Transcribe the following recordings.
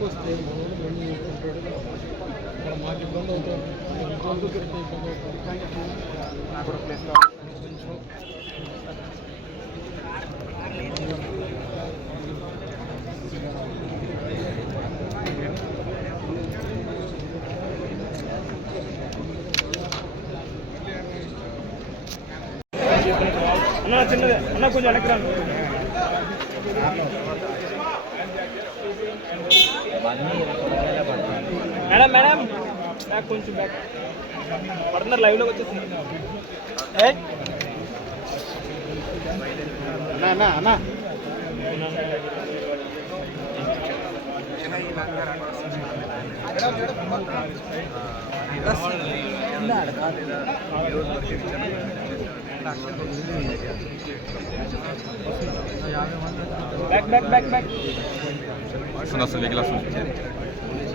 వస్తే మాకు ఇబ్బంది అవుతుంది. అన్న చిన్నదే అన్న కొంచెం వెనక్కి రండి మేడం మేడం బ్యాక్ కొంచెం బ్యాక్ పడుతున్నారు లైవ్లోకి వచ్చేసింది అన్న అన్న बैक बैक बैक बैक सुना सुन गिलास सुन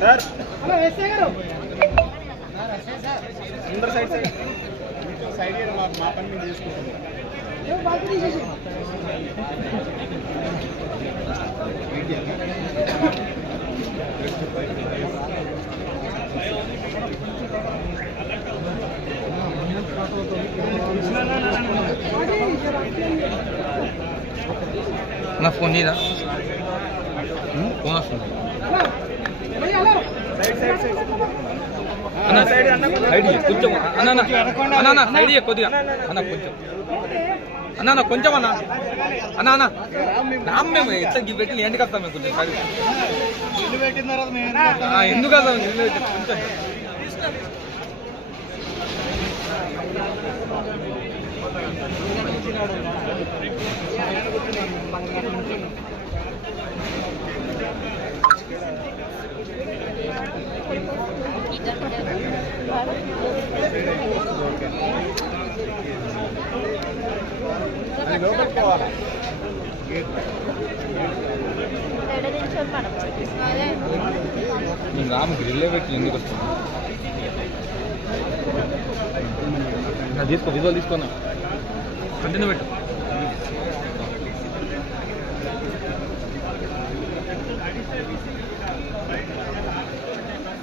सर अंदर साइड साइड साइड మా పని మేము చేసుకుంటాం నా ఫోన్ నీదా ఫోన్ వస్తుంది అన్న సైడ్ కొంచెం అన్న అన్న సైడ్ కొద్దిగా అన్న కొంచెం అన్న కొంచెం అన్న అన్న అన్న రామ్ మేము ఎట్లా పెట్టి ఎండుకు వస్తాం మేము కొంచెం సైడ్ ఎందుకు వస్తాం కొంచెం నేను రామ్ గ్రిల్లే పెట్టి ఎందుకు వస్తాను తీసుకో విజువల్ తీసుకున్నా కంటిన్యూ పెట్టు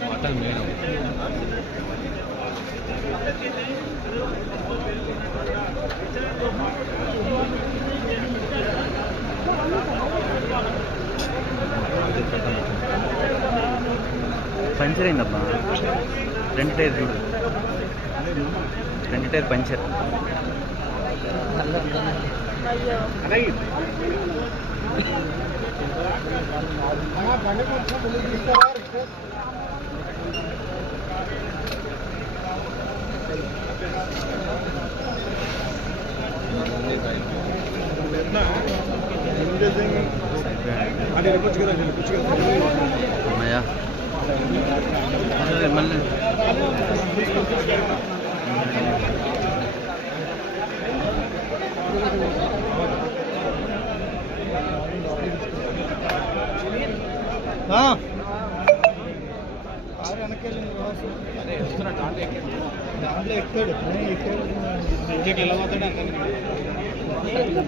మటన్ మేడం పంచర్ అయిందబ్బా ఫ్రంట్ టైర్ చూడు ఫ్రంట్ టైర్ పంచర్ అమ్మయ్యా మళ్ళీ దాంట్లో ఎక్కాడు